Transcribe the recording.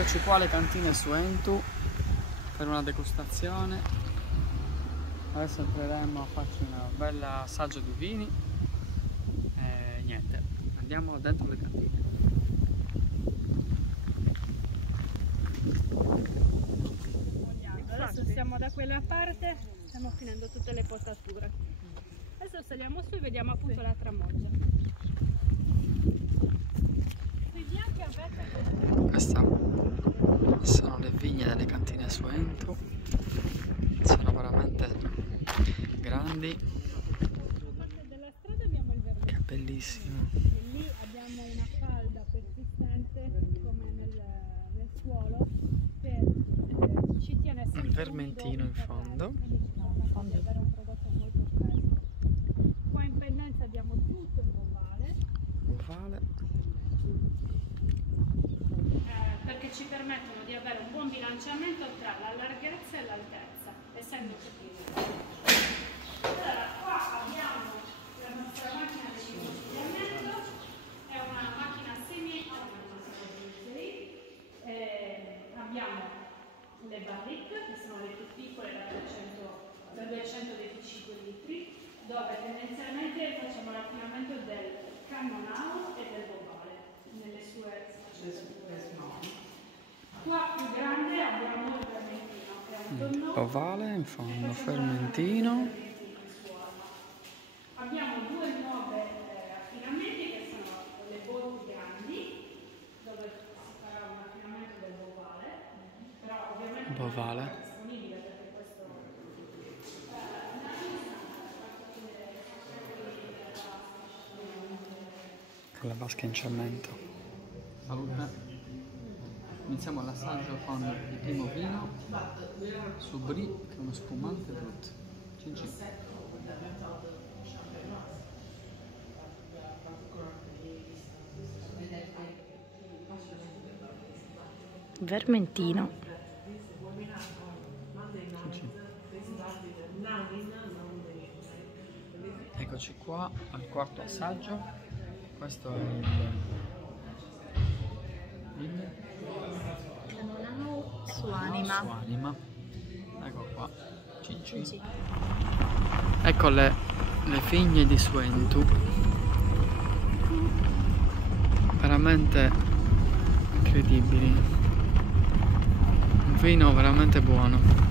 Eccoci qua alle cantine Suentu per una degustazione. Adesso entreremo a farci una bella assaggio di vini e niente, andiamo dentro le cantine. Adesso siamo da quella parte, stiamo finendo tutte le potature. Adesso saliamo su e vediamo appunto la Tramoggia. Sui bianchi avete Queste sono le vigne delle cantine Suentu, sono veramente grandi. sulla parte della strada abbiamo il vermentino. Che bellissimo. E lì abbiamo una falda persistente come nel suolo che ci tiene sempre Il vermentino in fondo. quindi ci permette di avere un prodotto molto fresco. Qua in pendenza abbiamo tutto il bovale. Perché ci permettono di avere un buon bilanciamento tra la larghezza e l'altezza, essendo tutti uguali. Allora, qua abbiamo la nostra macchina di consigliamento, è una macchina semi-automatica. Abbiamo le barrique, che sono le più piccole da 225 litri, dove tendenzialmente facciamo l'affinamento del cannonau e del bovale nelle sue sfaccettature. Qua più grande abbiamo il vermentino, che è un tonno. Ovale in fondo, fermentino. Abbiamo due nuove affinamenti che sono le botti grandi, dove si farà un affinamento del bovale, però ovviamente Bovale. non è disponibile perché questo Con la vasca in cemento. Salute. Iniziamo l'assaggio con il primo vino, Subri, che è uno spumante brut. Cin cin. vermentino. Cin cin. Eccoci qua al quarto assaggio. Questo è il Cannonau su anima. Su anima. Ecco qua. Cin cin. Ecco le vigne di Suentu. Veramente incredibili. Un vino veramente buono.